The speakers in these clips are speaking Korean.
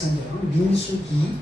민수기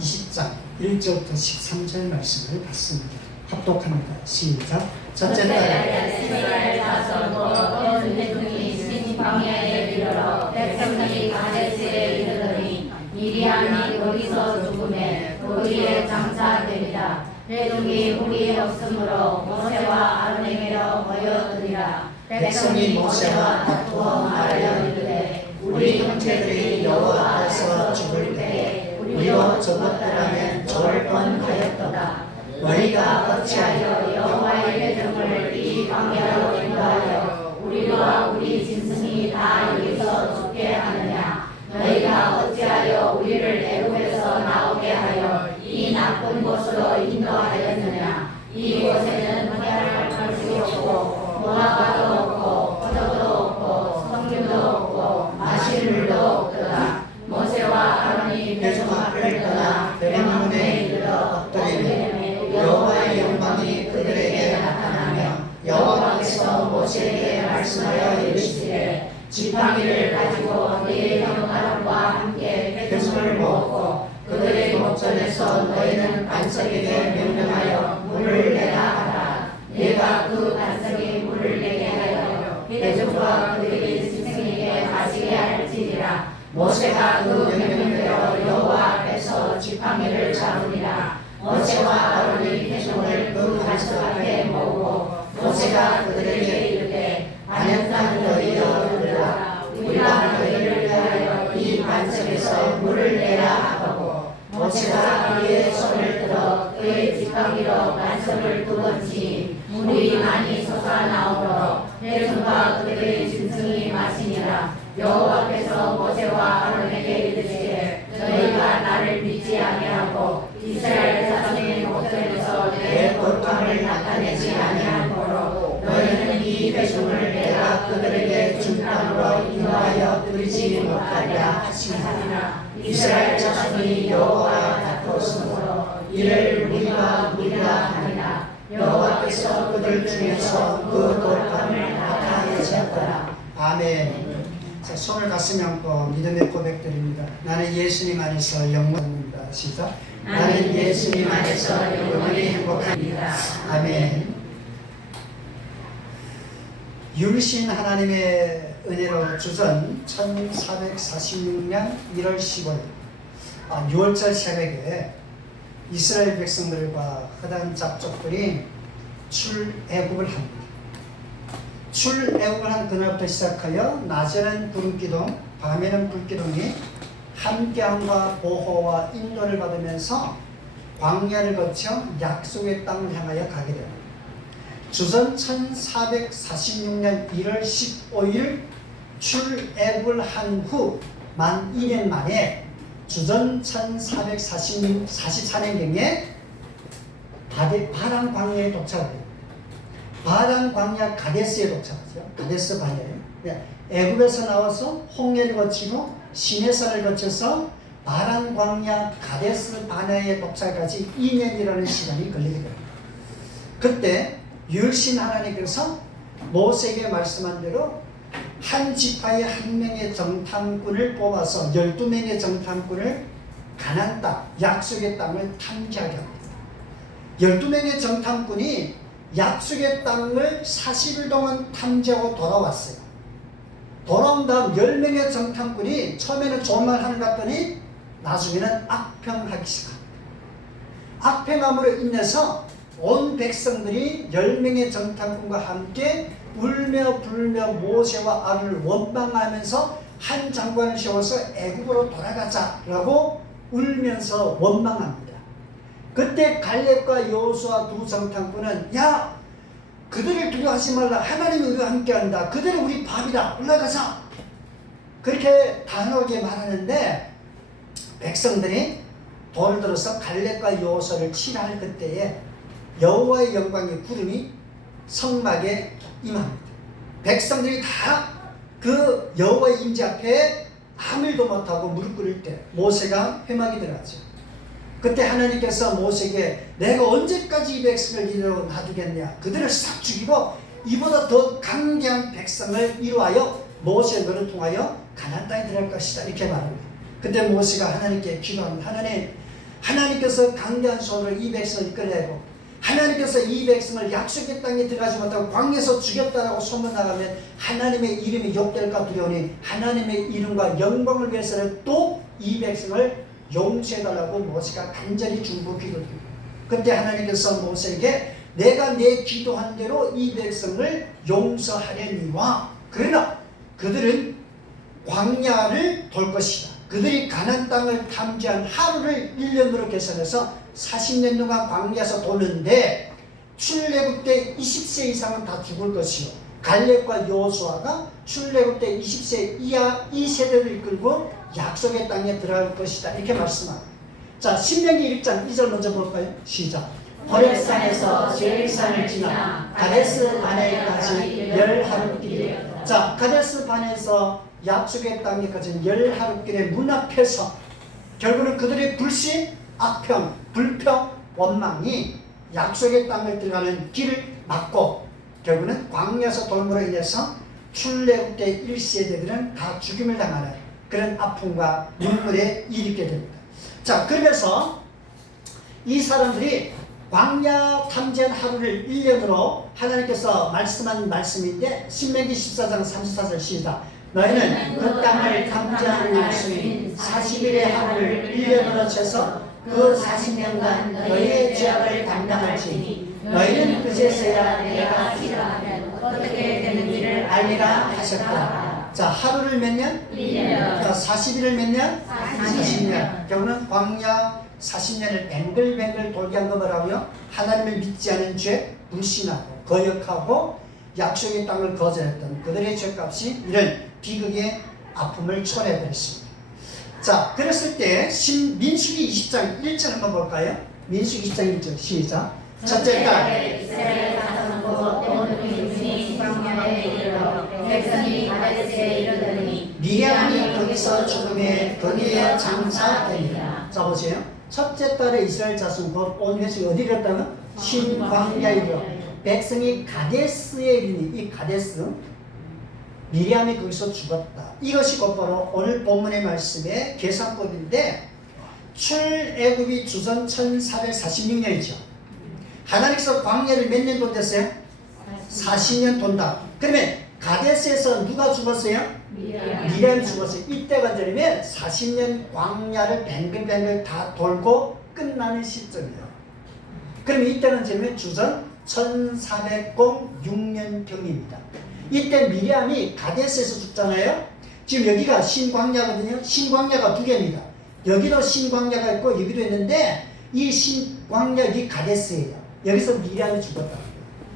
20장 1절부터 13절 말씀을 받습니다. 합독합니다. 시작. 첫째 달에 이스라엘 자손 온 회중이 신 광야에 이르러 백성이 가데스에 이르더니 미리암이 거기서 죽음에 거기에 장사되리라. 회중이 물이 없으므로 모세와 아론에게로 모여들이라. 백성이 모세와 다투어 말하여 이르되 우리 형제들이 여호와 앞에서 죽을 때에 우리로 죽었더라면 좋을 뻔하였도다. 너희가 어찌하여 여호와의 회중을 이 광야로 인도하여 우리와 우리 짐승이 다 여기서 죽게 하느냐? 너희가 어찌하여 우리를 애굽에서 나오게 하여 이 나쁜 곳으로 인도하였느냐? 이곳에는 말할 수 없고 무화과도 없고 포도도 없고 석류도 없고 마실 물도 없더라. 모세와 아론이 회중 앞을 떠나 베레몬에 이르러 엎드리매 여호와의 영광이 그들에게 나타나며 여호와께서 모세에게 말씀하여 이르시되 지팡이를 가지고 네 형 아론과 함께 회중을 모으고 그들의 목전에서 너희는 반석에게 명령하여 물을 내라 하라. 내가 그 반석에 물을 내게 하여 회중과 그들의 짐승에게 마시게 할지니라. 모세가 그 명령대로 여호와 앞에서 지팡이를 잡으니라. 모세와 아론이 회중을 그 반석 앞에 모으고 모세가 그들에게 이르되 안역한 너희여 들으라. 우리가 너희를 위하여 이 반석에서 물을 내라 하고 모세가 그의 손을 들어 그의 지팡이로 반석을 두번치 물이 많이 솟아나오므로 회중과 그들의 짐승이 마시니라. 여호와께서 모세와 아론에게 이르시되 너희가 나를 믿지 아니하고 이스라엘 자손의 목전에서 내 거룩함을 나타내지 아니하므로 너희는 이 회중을 내가 그들에게 준 땅으로 인도하여 들이지 못하리라 하시니라. 이스라엘 자손이 여호와와 다투었으므로 이를 우리가 하니라. 여호와께서 그들 중에서 그 거룩함을 나타내셨더라. 아멘. 자, 손을 가슴에 얹고 믿음의 고백드립니다. 나는 예수님 안에서 영원합니다. 시작. 나는 예수님 안에서 영원히 행복합니다. 아멘. 유일신 하나님의 은혜로 주전 1446년 1월 15일 6월절 새벽에 이스라엘 백성들과 허다한 잡족들이 출애굽을 합니다. 출애굽을 한 그날부터 시작하여 낮에는 구름기둥, 밤에는 불기둥이 함께함과 보호와 인도를 받으면서 광야를 거쳐 약속의 땅을 향하여 가게 됩니다. 주전 1446년 1월 15일 출애굽을 한 후 만 2년 만에 주전 1444년경에 바란 광야에 도착합니다. 바란 광야 가데스에 도착하죠. 가데스 광야에. 애굽에서 나와서 홍해를 거치고 시내산을 거쳐서 바란 광야 가데스 바네아에 도착까지 2년이라는 시간이 걸리게 됩니다. 그때 유일신 하나님께서 모세에게 말씀한 대로 한 지파의 한 명의 정탐꾼을 뽑아서 12명의 정탐꾼을 가나안 땅, 약속의 땅을 탐지하게 합니다. 12명의 정탐꾼이 약속의 땅을 40일 동안 탐지하고 돌아왔어요. 돌아온 다음 10명의 정탐꾼이 처음에는 좋은 말 하는 것 같더니 나중에는 악평하기 시작합니다. 악평함으로 인해서 온 백성들이 10명의 정탐꾼과 함께 울며 불며 모세와 아론을 원망하면서 한 장관을 세워서 애굽으로 돌아가자라고 울면서 원망합니다. 그때 갈렙과 여호수아 두 정탐꾼은 야, 그들을 두려워하지 말라. 하나님이 우리와 함께한다. 그들은 우리 밥이다. 올라가자. 그렇게 단호하게 말하는데 백성들이 돌을 들어서 갈렙과 여호수아를 치라 할 그때에 여호와의 영광의 구름이 성막에 임합니다. 백성들이 다 그 여호와의 임재 앞에 아무 일도 못하고 무릎 꿇을 때 모세가 회막에 들어가죠. 그때 하나님께서 모세에게 내가 언제까지 이 백성을 이대로 놔두겠냐. 그들을 싹 죽이고 이보다 더 강대한 백성을 이루하여 모세 너를 통하여 가나안 땅에 들어갈 것이다. 이렇게 말합니다. 그때 모세가 하나님께 기도합니다. 하나님께서 강대한 손으로 이 백성을 이끌어내고 하나님께서 이 백성을 약속의 땅에 들어가지 못하고 광야에서 죽였다라고 소문나가면 하나님의 이름이 욕될까 두려우니 하나님의 이름과 영광을 위해서는 또 이 백성을 용서해달라고 모세가 간절히 중보 기도드립니다. 그때 하나님께서 모세에게 내가 내 기도한 대로 이 백성을 용서하려니와 그러나 그들은 광야를 돌 것이다. 그들이 가나안 땅을 탐지한 하루를 1년으로 계산해서 40년 동안 광야에서 도는데 출애굽 때 20세 이상은 다 죽을 것이요 갈렙과 여호수아가 출애굽 때 20세 이하 이 세대를 이끌고 약속의 땅에 들어갈 것이다. 이렇게 말씀합니다. 자, 신명기 1장 2절 먼저 볼까요? 시작. 호렙산에서 제일산을 지나 가데스 바네까지 10하루길이었다. 자, 가데스 바네에서 약속의 땅에까지 10하루길의 문 앞에서 결국은 그들의 불신, 악평, 불평, 원망이 약속의 땅을 들어가는 길을 막고 결국은 광야에서 돌므로 인해서 출애굽 때 1세대들은 다 죽임을 당하는 그런 아픔과 눈물에 이르게 됩니다. 자, 그러면서 이 사람들이 광야 탐지한 하루를 1년으로 하나님께서 말씀한 말씀인데 신명기 14장 34절 시작. 너희는 그 땅을 탐지하는 약속인 40일의 하루를 1년으로 쳐서 그 40년간 너희의 죄악을 담당할지니 너희는 그제서야 내가 싫어하면 어떻게 되는지를 알리라 하셨다. 자, 하루를 몇 년? 1년. 40일을 몇 년? 40년. 결국은 광야 40년을 뱅글뱅글 돌게 한 거 뭐라고요? 하나님을 믿지 않은 죄, 불신하고 거역하고 약속의 땅을 거절했던 그들의 죄값이 이런 비극의 아픔을 초래해버렸습니다. 자, 그랬을 때 민수기 20장 1절 한번 볼까요? 민수기 20장 1절 시작. 첫째 달 이스라엘 가성고 온 민중이 광야에 이르러 백성이 가데스에 이르더니 미리암이 거기서 죽음에 거기에 장사되니라. 자, 보세요. 첫째 달에 이스라엘 자손 곧 온 회중이 어디 갔다가 신광야에 이르러 백성이 가데스에 이르니 이 가데스 미리암이 거기서 죽었다. 이것이 곧바로 오늘 본문의 말씀의 계산법인데 출애굽이 주전 1446년이죠. 하나님께서 광야를 몇 년 돈댔어요? 40년 돈다. 그러면 가데스에서 누가 죽었어요? 미리암이 죽었어요. 이때가 되면 40년 광야를 뱅글뱅글 다 돌고 끝나는 시점이에요. 그럼 이때는 되면 주전 1406년경입니다. 이때 미리암이 가데스에서 죽잖아요. 지금 여기가 신광야거든요. 신광야가 두 개입니다. 여기도 신광야가 있고 여기도 있는데 이 신광야 이 가데스예요. 여기서 미리암이 죽었다.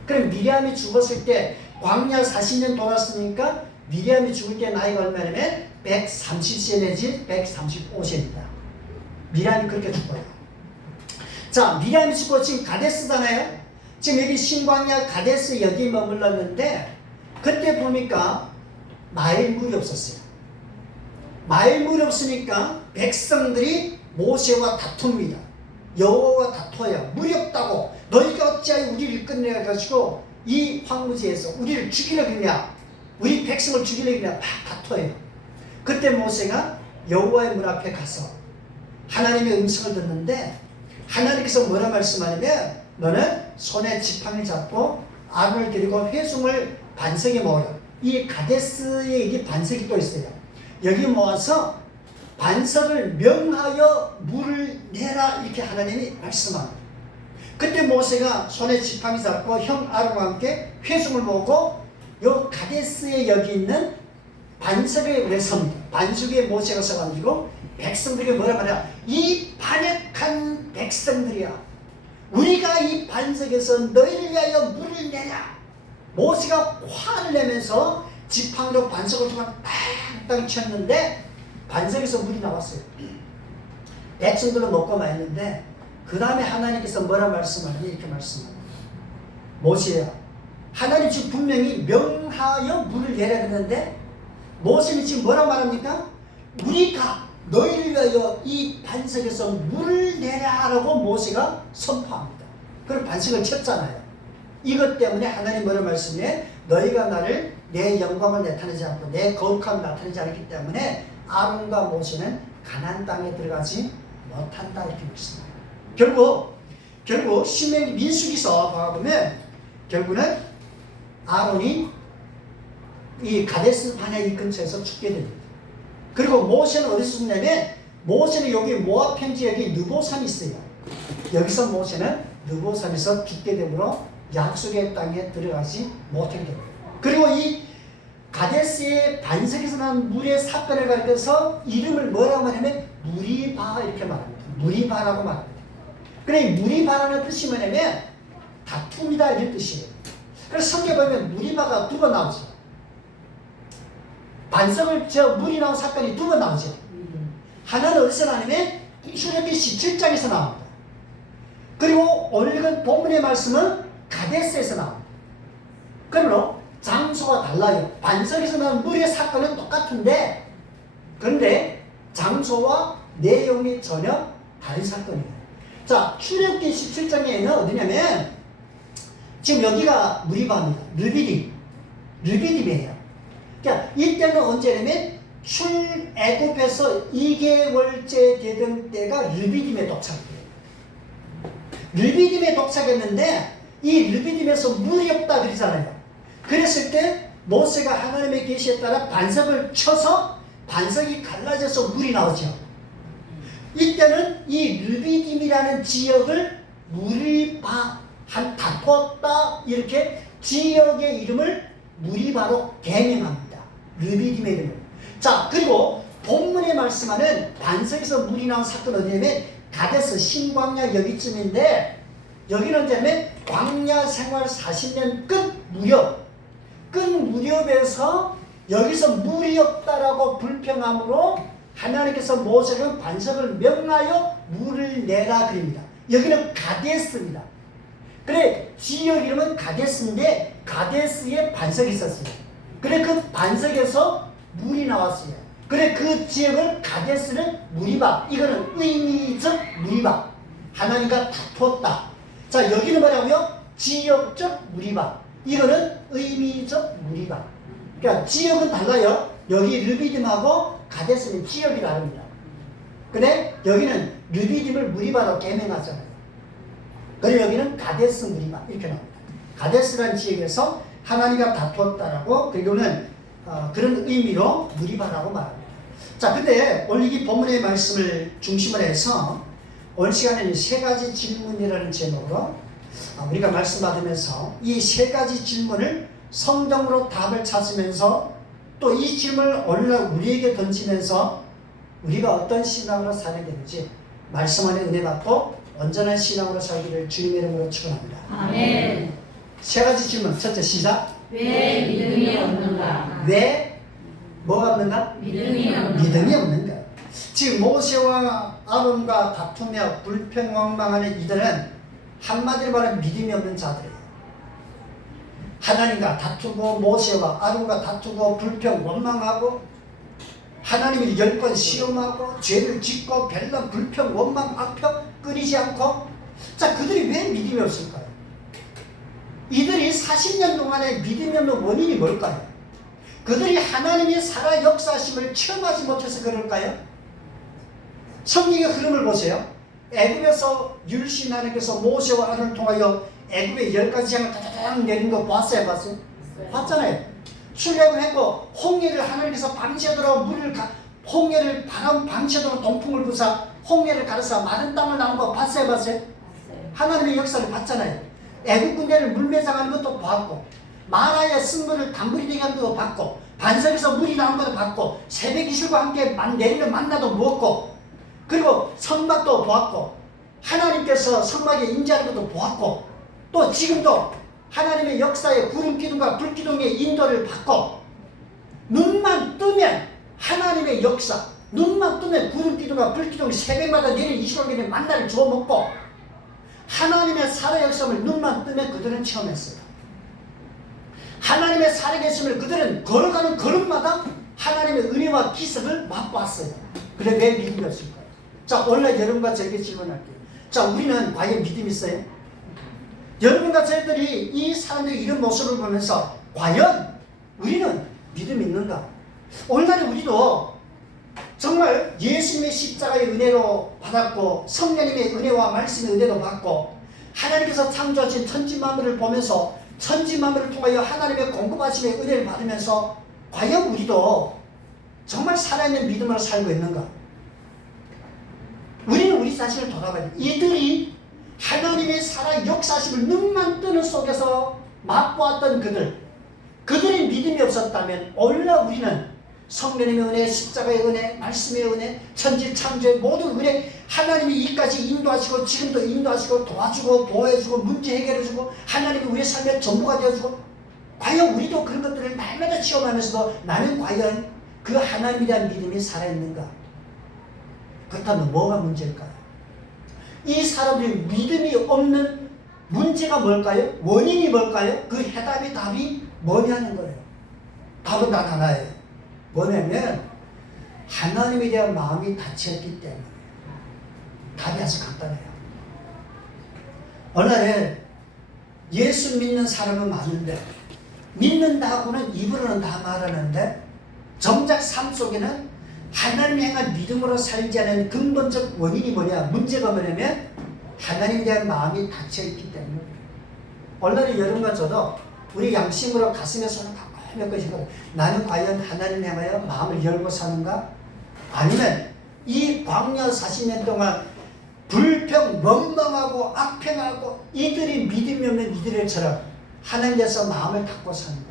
그럼 미리암이 죽었을 때 광야 40년 돌았으니까 미리암이 죽을 때 나이가 얼마냐면 130세 내지 135세입니다. 미리암이 그렇게 죽어요. 자, 미리암이 죽고 지금 가데스잖아요. 지금 여기 신광야 가데스 여기 머물렀는데 그때 보니까 마일물이 없었어요. 마일물이 없으니까 백성들이 모세와 다툽니다. 여호와와 다퉈요. 물이 없다고 너희가 어찌하여 우리를 끝내가지고 이 황무지에서 우리를 죽이려겠냐, 우리 백성을 죽이려겠냐 막 다퉈요. 그때 모세가 여호와의 문 앞에 가서 하나님의 음성을 듣는데 하나님께서 뭐라 말씀하냐면 너는 손에 지팡이 잡고 아론을 데리고 회중을 반석에 모여. 이 가데스에 이게 반석이 또 있어요. 여기 모아서 반석을 명하여 물을 내라 이렇게 하나님이 말씀합니다. 그때 모세가 손에 지팡이 잡고 형 아론과 함께 회중을 모으고 요 가데스에 여기 있는 반석에 왜 섭니다. 반석에 모세가 서가지고 백성들에게 뭐라 말이야. 이 반역한 백성들이야. 우리가 이 반석에서 너희를 위하여 물을 내라. 모세가 화를 내면서 지팡이로 반석을 좀 땅땅 쳤는데 반석에서 물이 나왔어요. 백성들은 먹고 마였는데 그 다음에 하나님께서 뭐라 말씀하니 이렇게 말씀합니다. 모세야, 하나님 지금 분명히 명하여 물을 내라 그랬는데 모세는 지금 뭐라 말합니까? 우리가 너희를 위하여 이 반석에서 물을 내라라고 모세가 선포합니다. 그럼 반석을 쳤잖아요. 이것 때문에 하나님 뭐라 말씀해? 너희가 나를 내 영광을 나타내지 않고 내 거룩함을 나타내지 않기 때문에 아론과 모세는 가나안 땅에 들어가지 못한다 이렇게 있습니다. 결국 신명기 민수기서 가보면 결국은 아론이 이 가데스 바냐 이 근처에서 죽게 됩니다. 그리고 모세는 어디서 죽냐면 모세는 여기 모압 편지 여기 느보산이 있어요. 여기서 모세는 느보산에서 죽게 되므로 약속의 땅에 들어가지 못하게 됩니다. 그리고 이 가데스의 반석에서 난 물의 사건을 가리켜서 이름을 뭐라고 말하면 무리바 이렇게 말합니다. 무리바라고 말합니다. 그래 무리바라는 뜻이 뭐냐면 다툼이다 이런 뜻이에요. 그래서 성경에 보면 무리바가 두 번 나오죠. 반석을 물이 나온 사건이 두 번 나오죠. 하나는 어디서 나오냐면 출애굽기 17장에서 나옵니다. 그리고 오늘 본문의 말씀은 가데스에서 나옵니다. 그러므로 장소가 달라요. 반석에서 나온 물의 사건은 똑같은데 그런데 장소와 내용이 전혀 다른 사건이에요. 자, 출애굽기 17장에는 어디냐면 지금 여기가 무리바입니다. 르비딤이에요. 그러니까 이때는 언제냐면 출애굽에서 2개월째 되던 때가 르비딤에 도착해요. 르비딤에 도착했는데 이 르비딤에서 물이 없다 그러잖아요. 그랬을 때 모세가 하나님의 계시에 따라 반석을 쳐서 반석이 갈라져서 물이 나오죠. 이때는 이 르비딤이라는 지역을 무리바 한 다퉜다 이렇게 지역의 이름을 무리바로 개명합니다. 르비딤의 이름을. 자, 그리고 본문에 말씀하는 반석에서 물이 나온 사건 어디냐면 가데스 신광야 여기쯤인데 여기는 뭐냐면 광야 생활 40년 끝 무렵에서 여기서 물이 없다라고 불평함으로 하나님께서 모세는 반석을 명하여 물을 내라 그럽니다. 여기는 가데스입니다. 그래 지역 이름은 가데스인데 가데스에 반석이 있었어요. 그래 그 반석에서 물이 나왔어요. 그래 그 지역을 가데스는 무리바, 이거는 의미적 무리바, 하나님과 다퉜다. 자 여기는 뭐라고요? 지역적 무리바, 이거는 의미적 무리바. 그러니까 지역은 달라요. 여기 르비딤하고 가데스는 지역이 다릅니다. 근데 여기는 르비딤을 무리바로 개명하잖아요. 그리고 여기는 가데스 무리바 이렇게 나옵니다. 가데스라는 지역에서 하나님과 다퉜다라고 그리고는 그런 의미로 무리바라고 말합니다. 자, 근데 오늘 이 본문의 말씀을 중심으로 해서 오늘 시간에는 세 가지 질문이라는 제목으로 우리가 말씀 받으면서 이 세 가지 질문을 성경으로 답을 찾으면서 또 이 질문을 오늘날 우리에게 던지면서 우리가 어떤 신앙으로 살아야 되는지 말씀 안에 은혜 받고 온전한 신앙으로 살기를 주님의 이름으로 축원합니다. 아멘. 세 가지 질문. 첫째 시작. 왜 믿음이 없는가? 왜 뭐가 없는가? 믿음이 없는가? 믿음이 없는가? 지금 모세와 아론과 다투며 불평왕망하는 이들은 한마디로 말하면 믿음이 없는 자들이에요. 하나님과 다투고 모세와 아론과 다투고 불평 원망하고 하나님을 10번 시험하고 죄를 짓고 별난 불평 원망 악평 끊이지 않고, 자 그들이 왜 믿음이 없을까요? 이들이 40년 동안의 믿음이 없는 원인이 뭘까요? 그들이 하나님의 살아 역사하심을 체험하지 못해서 그럴까요? 성경의 흐름을 보세요. 애굽에서 율신 하나님께서 모세와 아론을 통하여 애굽의 10가지 재앙을 다다닥 내린 거 봤어요? 봤어요? 봤잖아요. 출애굽했고 홍해를 하나님께서 방치하도록 홍해를 바람 방치하도록 동풍을 부사 홍해를 가르사 마른 땅을 나온 거 봤어요? 봤어요? 하나님의 역사를 봤잖아요. 애굽 군대를 물매장하는 것도 봤고 마라의 쓴물을 단물이 되게 하는 것도 봤고 반석에서 물이 나온 것도 봤고 새벽 이슬과 함께 내리는 만나도 먹었고 그리고 성막도 보았고 하나님께서 성막에 임재하는 것도 보았고 또 지금도 하나님의 역사의 구름 기둥과 불 기둥의 인도를 받고 눈만 뜨면 하나님의 역사, 눈만 뜨면 구름 기둥과 불 기둥이 새벽마다 내리는 이스라엘의 만나를 주워 먹고 하나님의 살아 역사를 눈만 뜨면 그들은 체험했어요. 하나님의 살아계심을 그들은 걸어가는 걸음마다 하나님의 은혜와 기습을 맛봤어요. 그래 왜 믿음이 없을까요? 자 오늘 여러분과 저에게 질문할게요. 자 우리는 과연 믿음이 있어요? 여러분과 저희들이 이 사람들의 이런 모습을 보면서 과연 우리는 믿음이 있는가? 오늘날에 우리도 정말 예수님의 십자가의 은혜로 받았고 성령님의 은혜와 말씀의 은혜도 받고 하나님께서 창조하신 천지 만물을 보면서 천지 만물을 통하여 하나님의 공급하심의 은혜를 받으면서 과연 우리도 정말 살아있는 믿음으로 살고 있는가? 우리는 우리 자신을 돌아봐야 돼. 이들이 하나님의 살아 역사심을 눈만 뜨는 속에서 맛보았던 그들이 믿음이 없었다면 오늘날 우리는 성령님의 은혜, 십자가의 은혜, 말씀의 은혜, 천지 창조의 모든 은혜, 하나님이 이까지 인도하시고 지금도 인도하시고 도와주고 보호해주고 문제 해결해주고 하나님이 우리의 삶의 전부가 되어주고 과연 우리도 그런 것들을 날마다 체험하면서도 나는 과연 그 하나님에 대한 믿음이 살아있는가? 그렇다면 뭐가 문제일까요? 이 사람들이 믿음이 없는 문제가 뭘까요? 원인이 뭘까요? 그 해답의 답이 뭐냐는 거예요. 답은 단 하나예요. 뭐냐면 하나님에 대한 마음이 닫혔기 때문에. 답이 아주 간단해요. 어느 날에 예수 믿는 사람은 많은데 믿는다고는 입으로는 다 말하는데 정작 삶 속에는 하나님 향한 믿음으로 살지 않은 근본적 원인이 뭐냐? 문제가 뭐냐면 하나님에 대한 마음이 닫혀있기 때문에. 오늘은 여러분과 저도 우리 양심으로 가슴에 손을 가만히 얹고 나는 과연 하나님 향하여 마음을 열고 사는가? 아니면 이 광야 40년 동안 불평, 원망하고 악평하고 이들이 믿음이 없는 이들처럼 하나님께서 마음을 닫고 사는가?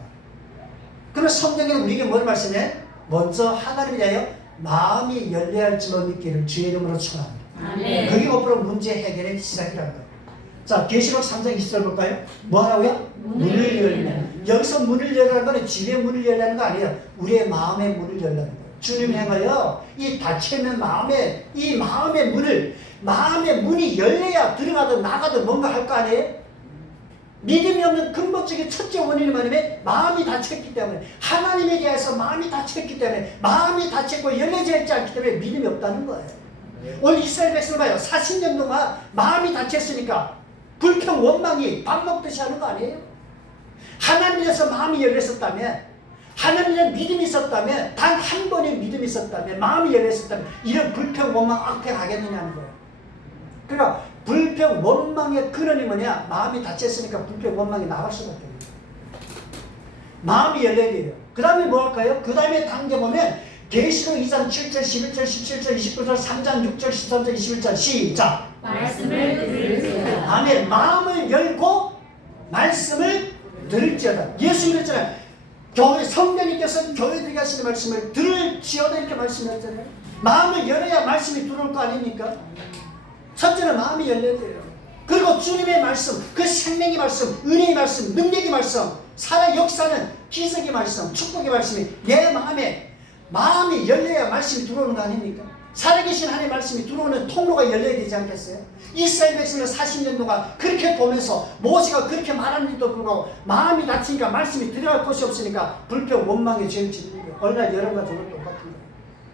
그러면 성경에는 우리에게 뭘 말씀해? 먼저 하나님에 대하여 마음이 열려야 할 줄로 믿기를 주의 이름으로 축원합니다. 아멘. 그게 곧바로 문제 해결의 시작이라는 거예요. 자, 계시록 3장 20절 볼까요? 뭐 하라고요? 문을 열면. 여기서 문을 열라는 건 집의 문을 열라는 거 아니에요. 우리의 마음의 문을 열라는 거예요. 주님 향하여 이 닫혀있는 마음의 이 마음의 문이 열려야 들어가든 나가든 뭔가 할 거 아니에요? 믿음이 없는 근본적인 첫째 원인이 뭐냐면 마음이 닫혔기 때문에 하나님에 대해서 마음이 닫혔기 때문에 마음이 닫혔고 열려져 있지 않기 때문에 믿음이 없다는 거예요. 오늘 이스라엘 백성을 봐요. 40년 동안 마음이 닫혔으니까 불평 원망이 밥 먹듯이 하는 거 아니에요? 하나님에 대해서 마음이 열렸었다면 하나님에 대한 믿음이 있었다면 단 한 번의 믿음이 있었다면 마음이 열렸었다면 이런 불평 원망 악평하겠느냐는 거예요. 그러니까 불평 원망의 근원이 뭐냐? 마음이 닫혔으니까 불평 원망이 나올 수밖에 없어요. 마음이 열려야 돼요. 그 다음에 뭐 할까요? 그 다음에 단계 보면 계시록 2장 7절 11절 17절 29절 3장 6절 13절 21절 시작. 말씀을 들을지어다. 아멘. 마음을 열고 말씀을 들을지어다. 예수님 그랬잖아요. 교회 성령님께서 교회들에게 하시는 말씀을 들을지어다 이렇게 말씀하셨잖아요. 마음을 열어야 말씀이 들어올 거 아닙니까? 첫째는 마음이 열려야 돼요. 그리고 주님의 말씀, 그 생명의 말씀, 은혜의 말씀, 능력의 말씀, 살아 역사는 기적의 말씀, 축복의 말씀이 내 마음이 열려야 말씀이 들어오는 거 아닙니까? 살아계신 하나님의 말씀이 들어오는 통로가 열려야 되지 않겠어요? 이스라엘 백성을 40년 동안 그렇게 보면서 모세가 그렇게 말하는데도 불구하고 마음이 닫히니까 말씀이 들어갈 곳이 없으니까 불평 원망의 죄를 짓는 거예요. 어느 날 여러분과 저도 똑같은 거예요.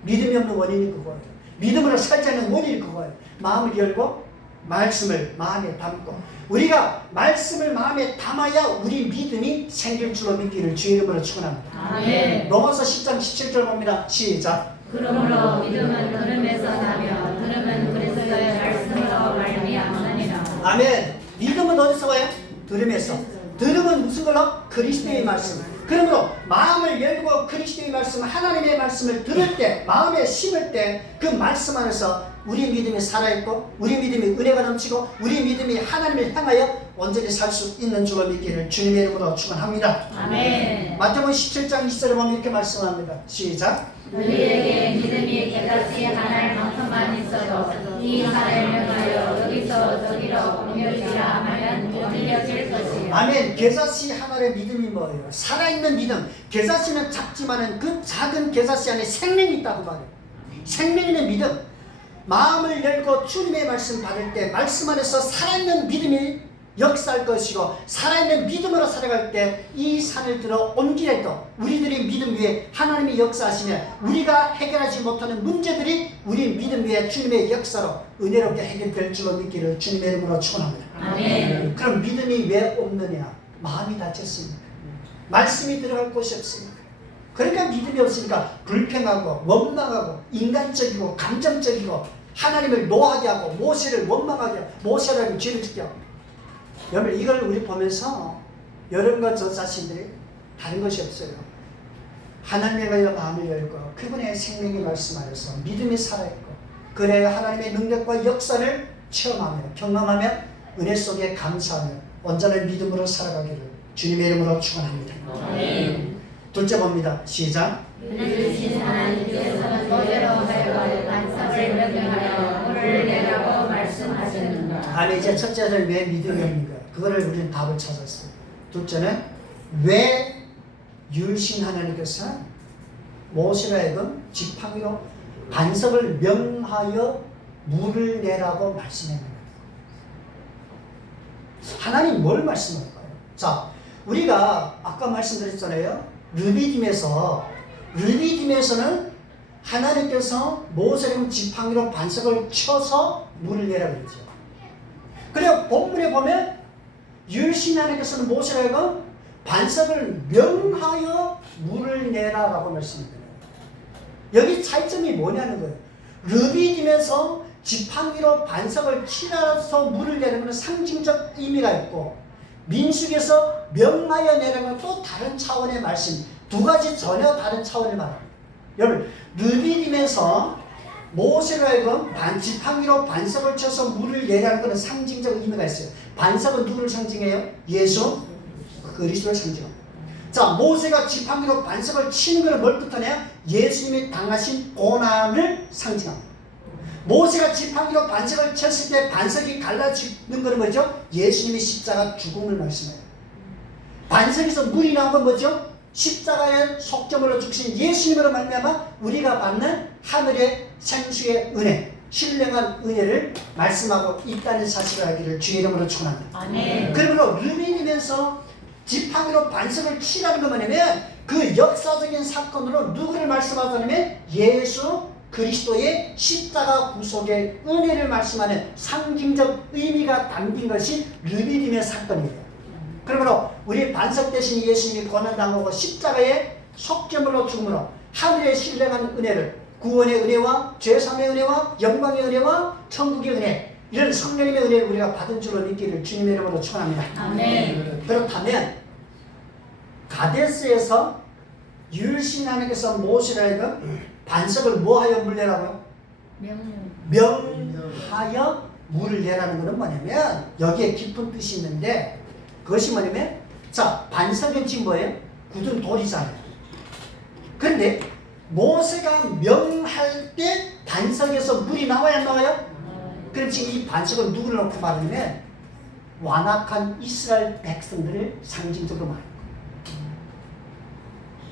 믿음이 없는 원인이 그거예요. 믿음으로 살지 않는 원인이 그거예요. 마음을 열고 말씀을 마음에 담고 우리가 말씀을 마음에 담아야 우리 믿음이 생길 줄로 믿기를 주의 이름으로 축원합니다. 아멘. 로마서 10장 17절 봅니다. 시작. 그러므로 믿음은 들음에서 나며 들음은 그리스도의 말씀으로 말미암으니라. 아멘. 믿음은 어디서 와요? 들음에서. 들음은 무슨 걸로? 그리스도의 말씀. 그러므로 마음을 열고 그리스도의 말씀, 하나님의 말씀을 들을 때, 마음에 심을 때 그 말씀 안에서 우리 믿음이 살아있고 우리 믿음이 은혜가 넘치고 우리 믿음이 하나님을 향하여 온전히 살 수 있는 줄로 믿기를 주님의 이름으로 축원합니다. 아멘. 마태복음 17장 20절에 보면 이렇게 말씀합니다. 시작. 너희에게 믿음이 깨닫지 않을 만큼만 있어도 이 산을 명하여 여기서 저기로 옮겨지라 하면 옮겨질 것이요. 아멘. 겨자씨 하나의 믿음이 뭐예요? 살아있는 믿음. 겨자씨는 작지만은 그 작은 겨자씨 안에 생명이 있다고 말해요. 생명 있는 믿음. 마음을 열고 주님의 말씀 받을 때 말씀 안에서 살아있는 믿음이 역사할 것이고 살아있는 믿음으로 살아갈 때 이 산을 들어 옮기려 우리들의 믿음 위에 하나님이 역사하시면 우리가 해결하지 못하는 문제들이 우리 믿음 위에 주님의 역사로 은혜롭게 해결될 줄로 믿기를 주님의 이름으로 축원합니다. 아멘. 그럼 믿음이 왜 없느냐? 마음이 닫혔습니까? 말씀이 들어갈 곳이 없습니까? 그러니까 믿음이 없으니까 불평하고 원망하고 인간적이고 감정적이고 하나님을 노하게 하고 모세를 원망하게 하고 모세라고 죄를 짓게 하고. 여러분 이걸 우리 보면서 여러분과 저 자신들이 다른 것이 없어요. 하나님에 관여 마음을 열고 그분의 생명의 말씀 안에서 믿음이 살아있고 그래야 하나님의 능력과 역사를 체험하며 경험하며 은혜 속에 감사하며 온전한 믿음으로 살아가기를 주님의 이름으로 축원합니다. 둘째 봅니다. 시작. 은혜 주신 하나님께서는 모세로 하여금 반석을 명령하여 물을 내라고 말씀하셨는가. 아니 이제 첫째는 왜 믿음이 없는가? 그거를 우리는 답을 찾았어요. 둘째는 왜 유일신 하나님께서 모세로 하여금 지팡이로 반석을 명하여 물을 내라고 말씀했는가? 하나님 뭘 말씀할까요? 자, 우리가 아까 말씀드렸잖아요. 르비딤에서는 하나님께서 모세를 지팡이로 반석을 쳐서 물을 내라고 그러죠. 그리고 본문에 보면 유일신 하나님께서는 모세에게 반석을 명하여 물을 내라라고 말씀합니다. 여기 차이점이 뭐냐는 거예요. 르비딤에서 지팡이로 반석을 치라서 물을 내는 것은 상징적 의미가 있고 민수기에서 명하여 내라는 건 또 다른 차원의 말씀, 두 가지 전혀 다른 차원을 말합니다. 여러분 르비딤에서 모세로 하여금 지팡이로 반석을 쳐서 물을 내라는 것은 상징적 의미가 있어요. 반석은 누구를 상징해요? 예수 그리스도를 상징합니다. 자, 모세가 지팡이로 반석을 치는 것은 뭘 뜻하냐? 예수님이 당하신 고난을 상징합니다. 모세가 지팡이로 반석을 쳤을 때 반석이 갈라지는 것은 뭐죠? 예수님이 십자가 죽음을 말씀해요. 반석에서 물이 나온 건 뭐죠? 십자가의 속죄물로 죽으신 예수님으로 말미암아 우리가 받는 하늘의 생수의 은혜, 신령한 은혜를 말씀하고 있다는 사실을 알기를 주의 이름으로 축원합니다. 아멘. 그러므로 르비딤에서 지팡이로 반석을 치라는 것 뭐냐면 그 역사적인 사건으로 누구를 말씀하자면 예수 그리스도의 십자가 구속의 은혜를 말씀하는 상징적 의미가 담긴 것이 르비딤의 사건이에요. 그러므로 우리 반석 대신 예수님이 고난당하고 십자가의 속죄물로 죽음으로 하늘의 신령한 은혜를 구원의 은혜와 죄사함의 은혜와 영광의 은혜와 천국의 은혜 이런 성령님의 은혜를 우리가 받은 줄로 믿기를 주님의 이름으로 축원합니다. 아멘. 그렇다면 가데스에서 유일신 하나님께서 모세에게 반석을 뭐하여 물 내라고요? 명하여 물을 내라는 것은 뭐냐면 여기에 깊은 뜻이 있는데 그것이 뭐냐면 자 반석은 지금 뭐예요? 굳은 돌이잖아요. 그런데 모세가 명할 때 반석에서 물이 나와야 안 나와요? 그럼 지금 이 반석을 누구를 놓고 말하냐면 완악한 이스라엘 백성들을 상징적으로 말합니다.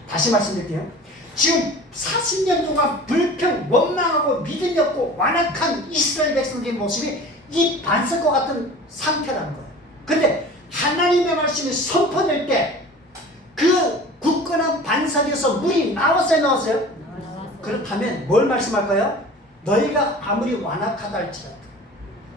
다시 말씀드릴게요. 지금 40년 동안 불평, 원망하고 믿음이 없고 완악한 이스라엘 백성들의 모습이 이 반석과 같은 상태라는 거예요. 그런데 하나님의 말씀이 선포될 때 그 굳건한 반석에서 물이 나왔어요, 나왔어요? 그렇다면 뭘 말씀할까요? 너희가 아무리 완악하다 할지라도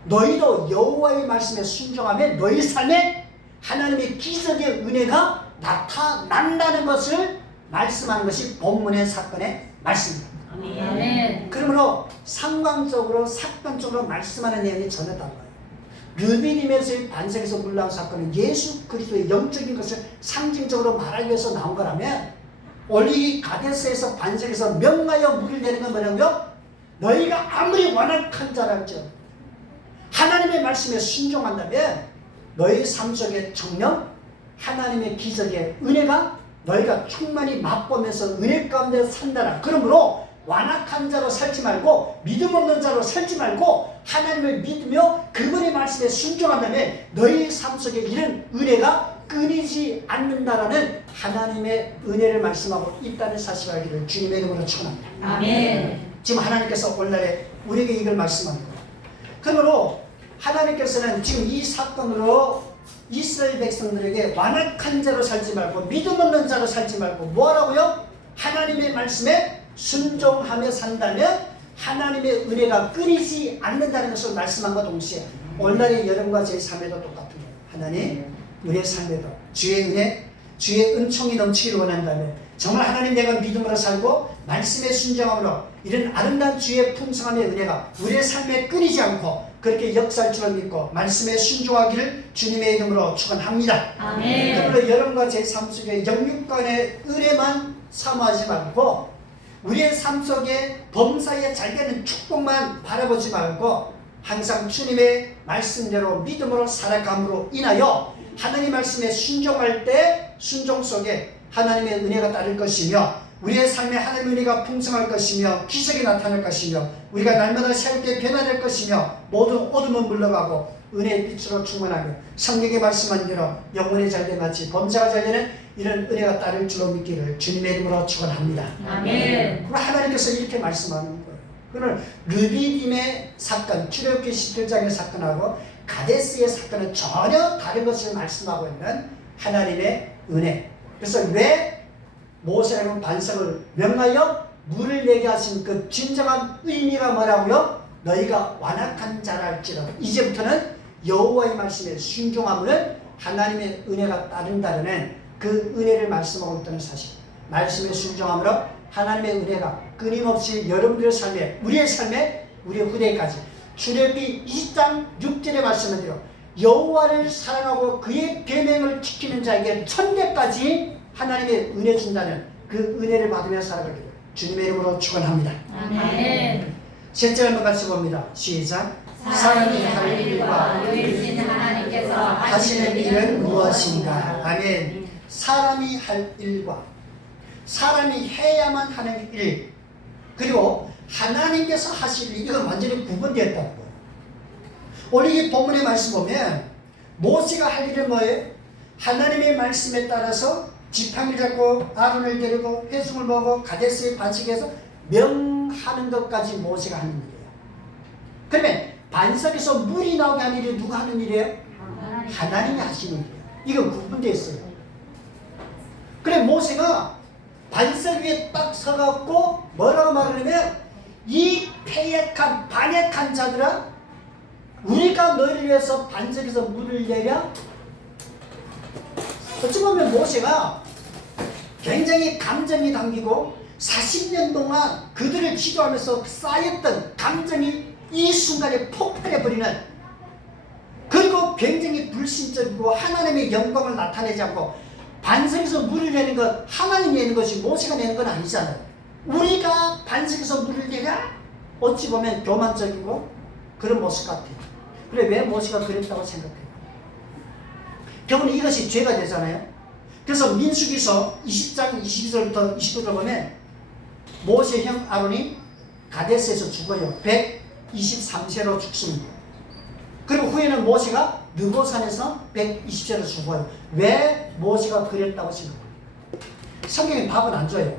너희도 여호와의 말씀에 순종하면 너희 삶에 하나님의 기적의 은혜가 나타난다는 것을 말씀하는 것이 본문의 사건의 말씀입니다. 아멘. 그러므로 상관적으로 사건적으로 말씀하는 내용이 전혀 달라요. 르비딤에서의 반석에서 물 나온 사건은 예수 그리스도의 영적인 것을 상징적으로 말하기 위해서 나온 거라면 원래 이 가데스에서 반석에서 명하여 물을 내는 건 뭐냐고요? 너희가 아무리 완악한 자랄지라도 하나님의 말씀에 순종한다면 너희 삶 속에 정녕 하나님의 기적의 은혜가 너희가 충만히 맛보면서 은혜 가운데 산다라. 그러므로 완악한 자로 살지 말고 믿음 없는 자로 살지 말고 하나님을 믿으며 그분의 말씀에 순종한다면 너희 삶 속에 이런 은혜가 끊이지 않는다라는 하나님의 은혜를 말씀하고 있다는 사실을 알기를 주님의 이름으로 축원합니다. 아멘. 지금 하나님께서 오늘날에 우리에게 이걸 말씀하는 거예요. 그러므로 하나님께서는 지금 이 사건으로 이스라엘 백성들에게 완악한 자로 살지 말고 믿음 없는 자로 살지 말고 뭐하라고요? 하나님의 말씀에 순종하며 산다면 하나님의 은혜가 끊이지 않는다는 것을 말씀한과 동시에 오늘날의 여러분과 제 삶에도 똑같은 거예요. 하나님 우리의 삶에도 주의 은혜, 주의 은총이 넘치기를 원한다면 정말 하나님 내가 믿음으로 살고 말씀에 순종함으로 이런 아름다운 주의 풍성함의 은혜가 우리의 삶에 끊이지 않고 그렇게 역사할 줄을 믿고 말씀에 순종하기를 주님의 이름으로 축원합니다. 아멘. 그러므로 여러분과 제 삶 속에 영육간의 은혜만 사모하지 말고 우리의 삶 속에 범사에 잘되는 축복만 바라보지 말고 항상 주님의 말씀대로 믿음으로 살아감으로 인하여 하나님 말씀에 순종할 때 순종 속에 하나님의 은혜가 따를 것이며 우리의 삶에 하나님의 은혜가 풍성할 것이며 기적이 나타날 것이며 우리가 날마다 새롭게 변화될 것이며 모든 어둠은 물러가고 은혜의 빛으로 충만하며 성경에 말씀한 대로 영혼의 잘됨 같이 범사가 잘되는 이런 은혜가 따를 줄로 믿기를 주님의 이름으로 축원합니다. 아멘. 그럼 하나님께서 이렇게 말씀하는 거예요. 그는 르비딤의 사건, 출애굽기 17장의 사건하고 가데스의 사건은 전혀 다른 것을 말씀하고 있는 하나님의 은혜. 그래서 왜 모세라는 반석을 명하여 물을 내게 하신 그 진정한 의미가 뭐라고요? 너희가 완악한 자랄지라도 이제부터는 여호와의 말씀에 순종하면 하나님의 은혜가 따른다는 그 은혜를 말씀하고 있다는 사실. 말씀에 순종함으로 하나님의 은혜가 끊임없이 여러분들의 삶에 우리의 삶에 우리의 후대까지 출애굽기 20장 6절의 말씀을 드려 여호와를 사랑하고 그의 계명을 지키는 자에게 천대까지 하나님의 은혜 준다는 그 은혜를 받으며 살아가기를 주님의 이름으로 축원합니다. 아멘. 셋째 한번 같이 봅니다. 시작. 사람이 할 일과 유일신 하나님께서 하시는 일은 무엇인가? 아멘. 사람이 할 일과 사람이 해야만 하는 일 그리고 하나님께서 하실 일 이건 완전히 구분되었다는 거예요. 오늘 이 본문의 말씀 보면 모세가 할 일은 뭐예요? 하나님의 말씀에 따라서 지팡이를 잡고 아론을 데리고 회중을 모으고 가데스의 반석에서 명하는 것까지 모세가 하는 일이에요. 그러면 반석에서 물이 나오게 하는 일이 누가 하는 일이에요? 하나님이 하시는 일이에요. 이건 구분되어 있어요. 그래 모세가 반석 위에 딱 서갖고 뭐라고 말하냐면 이 패역한 반역한 자들아 우리가 너희를 위해서 반석에서 물을 내랴. 어찌 보면 모세가 굉장히 감정이 담기고 40년 동안 그들을 지도하면서 쌓였던 감정이 이 순간에 폭발해버리는 그리고 굉장히 불신적이고 하나님의 영광을 나타내지 않고 반석에서 물을 내는 것 하나님이 내는 것이 모세가 내는 건 아니잖아요. 우리가 반석에서 물을 내랴? 어찌 보면 교만적이고 그런 모습 같아요. 그래 왜 모세가 그랬다고 생각해요? 결국은 이것이 죄가 되잖아요. 그래서 민수기서 20장 22절부터 29절 보면 모세 형 아론이 가데스에서 죽어요. 123세로 죽습니다. 그리고 후에는 모세가 느고산에서 120세로 죽어요. 왜 모세가 그랬다고 생각해요? 성경에 답은 안 줘요.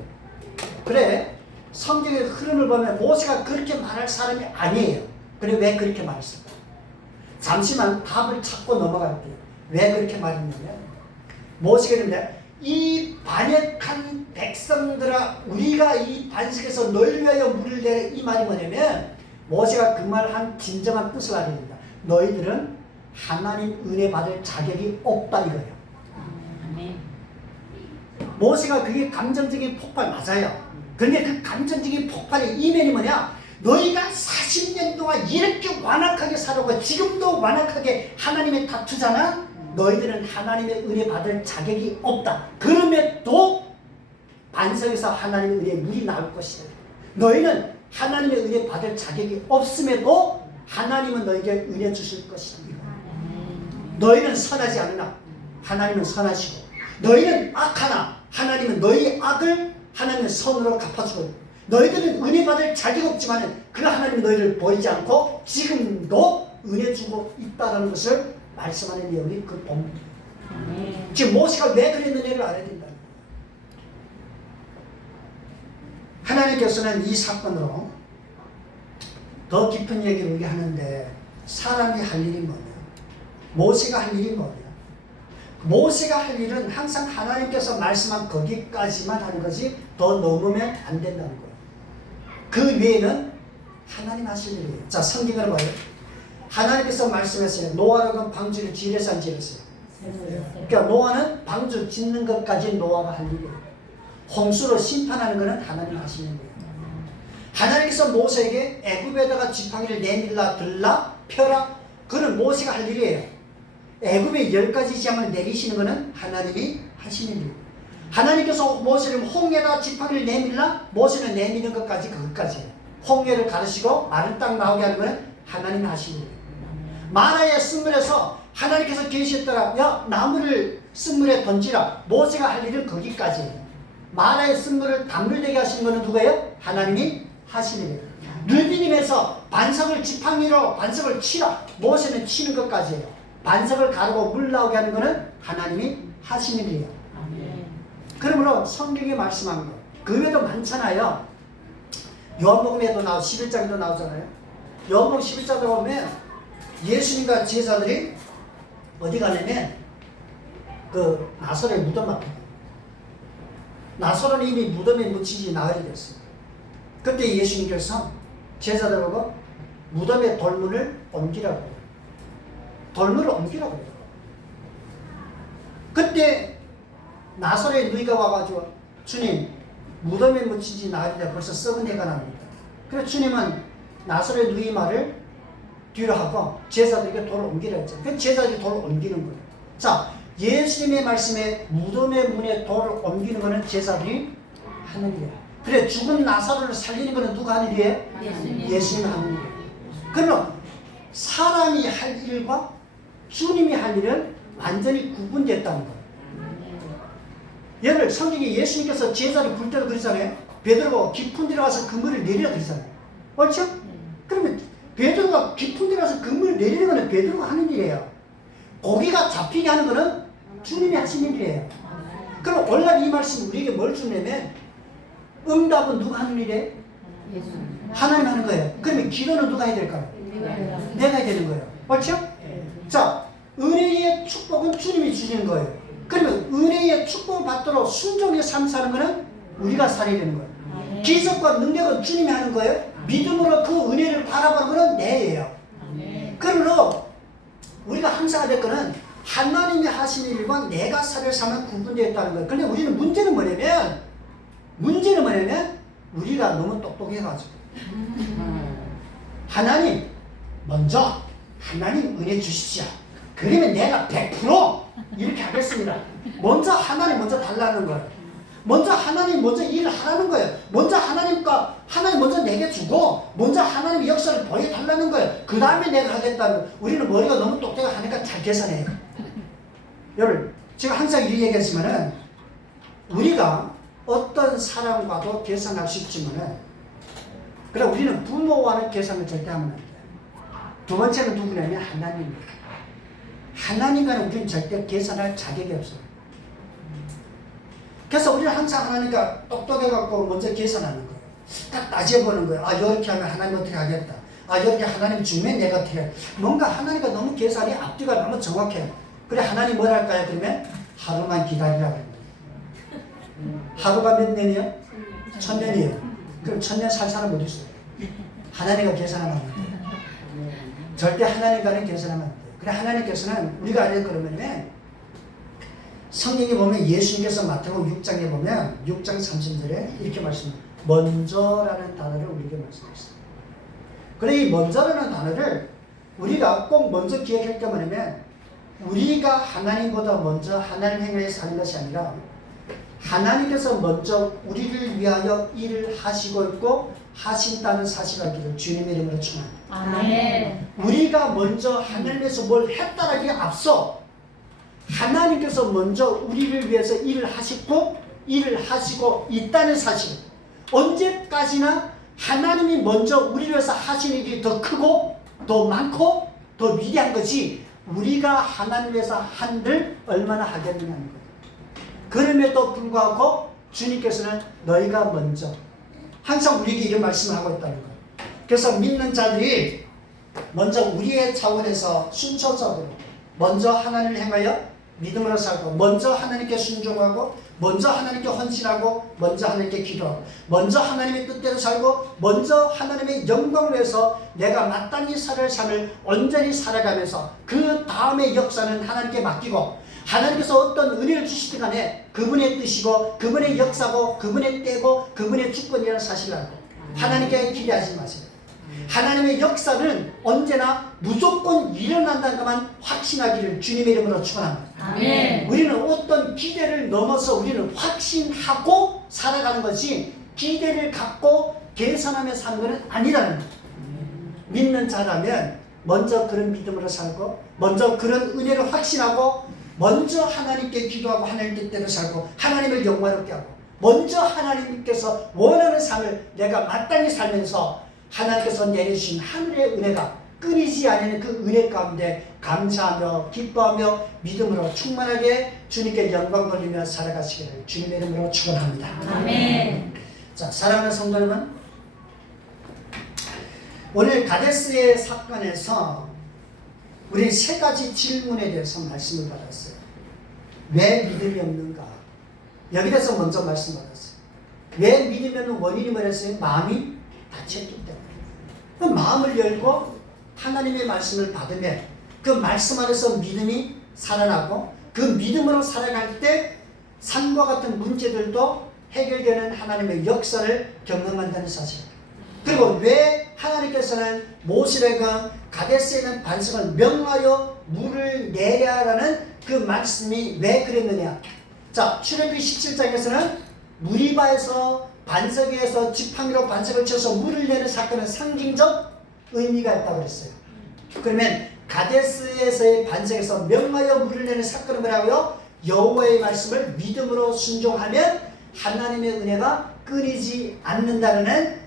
그래 성경의 흐름을 보면 모세가 그렇게 말할 사람이 아니에요. 그래 왜 그렇게 말했을까? 잠시만 답을 찾고 넘어갈게요. 왜 그렇게 말했냐면 모세가 이랬는데 이 반역한 백성들아 우리가 이 반석에서 너희를 위하여 물을 내라 이 말이 뭐냐면 모세가 그 말 한 진정한 뜻을 알아야 된다. 너희들은 하나님 은혜 받을 자격이 없다 이거예요. 모세가 그게 감정적인 폭발 맞아요. 그런데 그 감정적인 폭발의 이면이 뭐냐? 너희가 40년 동안 이렇게 완악하게 살아오고 지금도 완악하게 하나님의 다투잖아? 너희들은 하나님의 은혜 받을 자격이 없다. 그럼에도 반석에서 하나님의 은혜의 물이 나올 것이다. 너희는 하나님의 은혜 받을 자격이 없음에도 하나님은 너에게 은혜 주실 것이다. 너희는 선하지 않으나 하나님은 선하시고 너희는 악하나 하나님은 너희 악을 하나님의 선으로 갚아주고 너희들은 은혜 받을 자격 없지만 그 하나님이 너희를 버리지 않고 지금도 은혜 주고 있다는 것을 말씀하는 내용이 그 본문이에요. 지금 모세가 왜 그랬느냐를 알아야 된다. 하나님께서는 이 사건으로 더 깊은 얘기를 우리가 하는데 사람이 할 일이 뭐냐? 모세가 할 일이 뭐냐? 모세가 할 일은 항상 하나님께서 말씀한 거기까지만 하는 것이 더 넘으면 안 된다는 거예요. 그 외에는 하나님 하실 일이에요. 자, 성경을 봐요. 하나님께서 말씀했어요. 노아라고 방주를 지으래서 안 지었어요. 그러니까 노아는 방주 짓는 것까지 노아가 할 일이에요. 홍수로 심판하는 것은 하나님 하시는 거예요. 하나님께서 모세에게 애굽에다가 지팡이를 내밀라 들라 펴라, 그는 모세가 할 일이에요. 애굽에 10가지 재앙을 내리시는 것은 하나님이 하시는 일. 하나님께서 모세를 홍해에다 지팡이를 내밀라, 모세는 내미는 것까지 그것까지예요. 홍해를 가르시고 마른 땅 나오게 하는 것은 하나님이 하시는 일이에요. 마라의 쓴물에서 하나님께서 계시했더라, 야 나무를 쓴물에 던지라, 모세가 할 일은 거기까지예요. 마라의 쓴물을 단물되게 하시는 것은 누구예요? 하나님이 하시는 일이에요. 누비님에서 반석을 지팡이로 반석을 치라, 모세는 치는 것까지예요. 반석을 가르고 물 나오게 하는 것은 하나님이 하시는 일이에요. 그러므로 성경에 말씀한 것, 그 외에도 많잖아요. 요한복음에도 11장에도 나오잖아요. 요한복음 11장에 보면 예수님과 제자들이 어디 가냐면 그 나사로의 무덤 앞에, 나사로는 이미 무덤에 묻히지 나흘이 됐어요. 그때 예수님께서 제자들 보고 무덤의 돌문을 옮기라고 해요. 돌문을 옮기라고 해요. 그때 나사로의 누이가 와가지고, 주님 무덤에 묻히지 나흘이다, 벌써 썩은 해가 납니다. 그래서 주님은 나사로의 누이 말을 뒤로 하고 제자들에게 돌을 옮기라 했죠. 그 제자들이 돌을 옮기는 거예요. 자, 예수님의 말씀에 무덤의 문에 돌을 옮기는 것은 제자들이 하는 일이에요. 그래, 죽은 나사로를 살리는 것은 누가 하는 일이에요? 예수님이 하는 일이에요. 그러면 사람이 할 일과 주님이 할 일은 완전히 구분됐다는 거예요. 예를 성경에 예수님께서 제자를 부를 때도 그러잖아요. 베드로가 깊은 데 가서 그물을 내리라 그러잖아요. 그렇죠? 그러면 베드로가 깊은 데 가서 그물을 내리는 것은 베드로가 하는 일이에요. 고기가 잡히게 하는 것은 주님이 하시는 일이에요. 그럼 오늘날 이 말씀 우리에게 뭘 주냐면, 응답은 누가 하는 일이에요? 하나님 하는 거예요. 그러면 기도는 누가 해야 될까요? 내가 해야 되는 거예요. 그렇죠? 자, 은혜의 축복은 주님이 주시는 거예요. 그러면 은혜의 축복을 받도록 순종의 삶 사는 것은 우리가 살아야 되는 거예요. 기적과 능력은 주님이 하는 거예요. 믿음으로 그 은혜를 바라보는 것은 내예요. 그러므로 우리가 항상 할 거는 하나님이 하시는 일과 내가 살을 삶은 구분되어 있다는 거예요. 그런데 우리는 문제는 뭐냐면 우리가 너무 똑똑해가지고 하나님 먼저 하나님 은혜 주십시오. 그러면 내가 100% 이렇게 하겠습니다. 먼저 하나님 먼저 달라는 거예요. 먼저 하나님 먼저 일을 하라는 거예요. 먼저 하나님 먼저 내게 주고 먼저 하나님 역사를 보여달라는 거예요. 그 다음에 내가 하겠다는 거예요. 우리는 머리가 너무 똑똑하니까 잘 계산해요. 여러분, 제가 항상 이 얘기했지만은 우리가 어떤 사람과도 계산할 수 있지만은, 그래 우리는 부모와는 계산을 절대 하면 안 돼요. 두 번째는 누구냐면 하나님이에요. 하나님과는 우리는 절대 계산할 자격이 없어요. 그래서 우리는 항상 하나님과 똑똑해갖고 먼저 계산하는 거예요. 딱 따져보는 거예요. 아, 이렇게 하면 하나님 어떻게 하겠다. 아, 이렇게 하나님 주면 내가 어떻게 해. 뭔가 하나님과 너무 계산이 앞뒤가 너무 정확해요. 그래, 하나님 뭘 할까요? 그러면 하루만 기다리라고 합니다. 하루가 몇 년이요? 1000년이에요. 그럼 1000년 살 사람 어디 있어요? 하나님과 계산하면 안 돼요. 절대 하나님과는 계산하면 안 돼요. 그래, 하나님께서는 우리가 알아야 그러면 성경에 보면 예수님께서 마태복음 6장에 보면 6장 30절에 이렇게 말씀합니다. 먼저라는 단어를 우리에게 말씀하셨어요. 그래, 이 먼저라는 단어를 우리가 꼭 먼저 기억할 게 뭐냐면, 우리가 하나님보다 먼저 하나님 행위에 사는 것이 아니라 하나님께서 먼저 우리를 위하여 일을 하시고 있고 하신다는 사실을 알기를 주님의 이름으로 축원합니다. 아멘. 우리가 먼저 하나님께서 뭘 했다라기에 앞서 하나님께서 먼저 우리를 위해서 일을 하시고 있다는 사실. 언제까지나 하나님이 먼저 우리를 위해서 하시는 일이 더 크고 더 많고 더 위대한 거지, 우리가 하나님 위해서 한 일 얼마나 하겠느냐는 거예요. 그럼에도 불구하고 주님께서는 너희가 먼저, 항상 우리에게 이런 말씀을 하고 있다는 거예요. 그래서 믿는 자들이 먼저 우리의 차원에서 순서적으로 먼저 하나님을 행하여 믿음으로 살고, 먼저 하나님께 순종하고, 먼저 하나님께 헌신하고, 먼저 하나님께 기도하고, 먼저 하나님의 뜻대로 살고, 먼저 하나님의 영광을 위해서 내가 마땅히 살을 삶을 온전히 살아가면서 그 다음의 역사는 하나님께 맡기고, 하나님께서 어떤 은혜를 주시든 간에 그분의 뜻이고 그분의 역사고 그분의 때고 그분의 주권이라는 사실을 알고 하나님께 기대하지 마세요. 하나님의 역사는 언제나 무조건 일어난다는 것만 확신하기를 주님의 이름으로 축원합니다. 아멘. 우리는 어떤 기대를 넘어서 우리는 확신하고 살아가는 것이 기대를 갖고 계산하며 사는 것은 아니라는 거예요. 믿는 자라면 먼저 그런 믿음으로 살고 먼저 그런 은혜를 확신하고 먼저 하나님께 기도하고 하나님 뜻대로 살고 하나님을 영광롭게 하고 먼저 하나님께서 원하는 삶을 내가 마땅히 살면서 하나님께서 내려주신 하늘의 은혜가 끊이지 않는 그 은혜 가운데 감사하며 기뻐하며 믿음으로 충만하게 주님께 영광 돌리며 살아가시기를 주님의 이름으로 축원합니다. 아멘. 자, 사랑하는 성도 여러분, 오늘 가데스의 사건에서 우리 세 가지 질문에 대해서 말씀을 받았어요. 왜 믿음이 없는가? 여기 대해서 먼저 말씀 받았어요. 왜 믿음이 없는 원인이 뭐랬어요? 마음이 닫혔기 때문에. 그 마음을 열고 하나님의 말씀을 받으면 그 말씀 안에서 믿음이 살아나고 그 믿음으로 살아갈 때 삶과 같은 문제들도 해결되는 하나님의 역사를 경험한다는 사실입니다. 그리고 왜 하나님께서는 모세에게 가데스에 있는 반석을 명하여 물을 내라라는 그 말씀이 왜 그랬느냐? 자, 출애굽기 17장에서는 무리바에서 반석에서 지팡이로 반석을 쳐서 물을 내는 사건은 상징적 의미가 있다고 그랬어요. 그러면 가데스에서의 반석에서 명하여 물을 내는 사건은 뭐라고요? 여호와의 말씀을 믿음으로 순종하면 하나님의 은혜가 끊이지 않는다는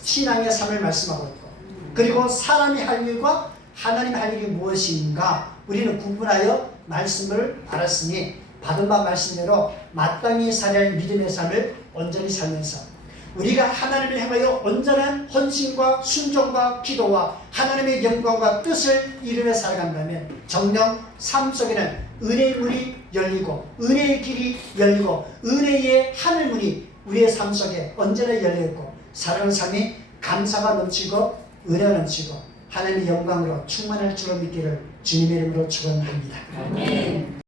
신앙의 삶을 말씀하고 있고, 그리고 사람이 할 일과 하나님이 할 일이 무엇인가 우리는 구분하여 말씀을 알았으니 받은 바 말씀대로 마땅히 살아야 할 믿음의 삶을 온전히 살면서 우리가 하나님을 향하여 온전한 헌신과 순종과 기도와 하나님의 영광과 뜻을 이루며 살아간다면 정녕 삶 속에는 은혜의 문이 열리고 은혜의 길이 열리고 은혜의 하늘문이 우리의 삶 속에 언제나 열려있고 살아가는 삶이 감사가 넘치고 은혜가 넘치고 하나님의 영광으로 충만할 줄을 믿기를 주님의 이름으로 축원합니다. 아멘.